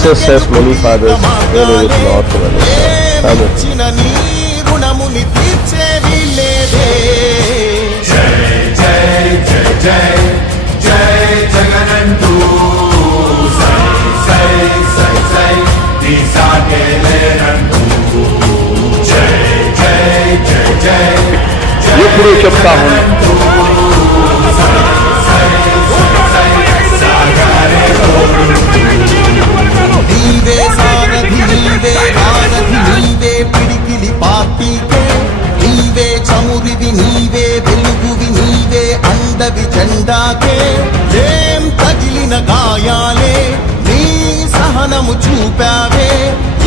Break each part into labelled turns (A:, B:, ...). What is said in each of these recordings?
A: Success, many fathers, where is not one. Amen.
B: ఇచ్చిన నీ రుణముని తీర్చేది లేదే
A: ఎప్పుడు చెప్తా ఉన్నాను
B: నీవే అండవి జెండాకే ఏం తగిలిన గాయాలే నీ సహనము చూపావే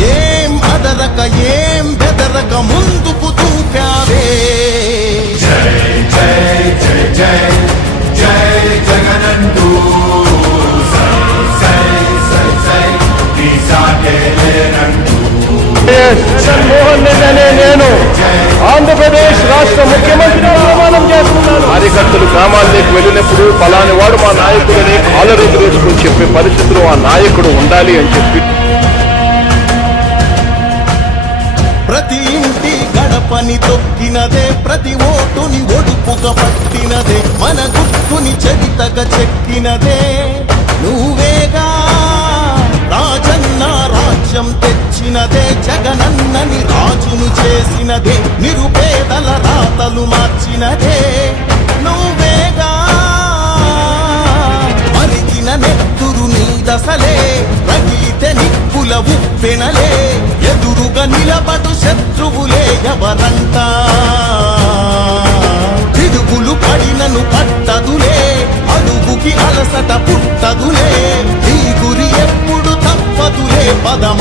B: ఏం అదరక ఏం బెదరక ముందుకు చూపావే.
A: జగన్మోహన్ రెడ్డి అనే నేను ఆంధ్రప్రదేశ్ రాష్ట్ర ముఖ్యమంత్రి గ్రామాల్లోకి వెళ్ళినప్పుడు ఫలాని వాడు మా నాయకులని కాలరెద్దు వేసుకుని చెప్పే పరిస్థితిలో ఆ నాయకుడు ఉండాలి అని చెప్పి
B: ప్రతి ఇంటి గడపని తొక్కినదే ప్రతి ఓటుని ఒడుపుగా పట్టినదే మన గుర్తుని చరితగా చెక్కినదే. నువ్వేగా రాజన్న రాజ్యం తెచ్చినదే జగనన్నని రాజును చేసినదే నిరుపేదల రాతలు మార్చినదే. ఉప్పెనలే ఎదురుగా నిలబడు శత్రువులే ఎవరంతా తిరుగులు పడినను పట్టదులే అడుగుకి అలసట పుట్టదులే ఈ గురి ఎప్పుడు తప్పదులే
C: పదమ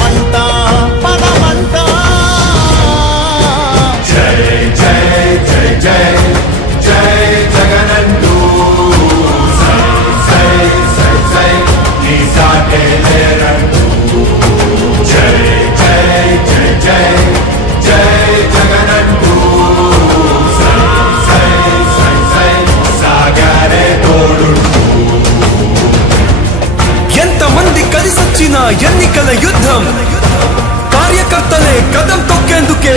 C: చేసిన ఎన్నికల యుద్ధం. కార్యకర్తలే కదం తొక్కేందుకే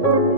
C: thank you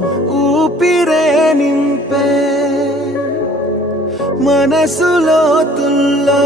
D: మనసులో తుల్లో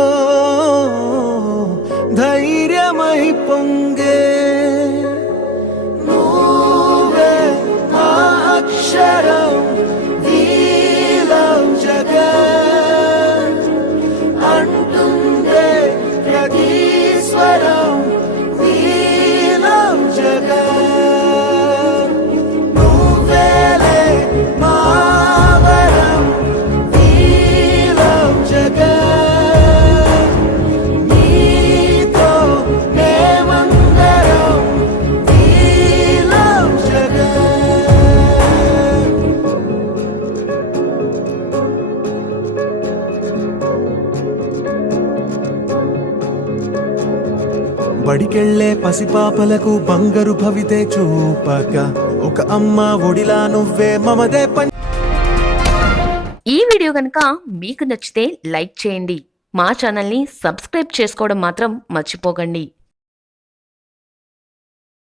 D: పసిపాపలకు బంగారు భవితే చూపక. ఒక అమ్మ ఒడిలా నువ్వే మమదే పని.
E: ఈ వీడియో కనుక మీకు నచ్చితే లైక్ చేయండి. మా ఛానల్ని సబ్స్క్రైబ్ చేసుకోవడం మాత్రం మర్చిపోకండి.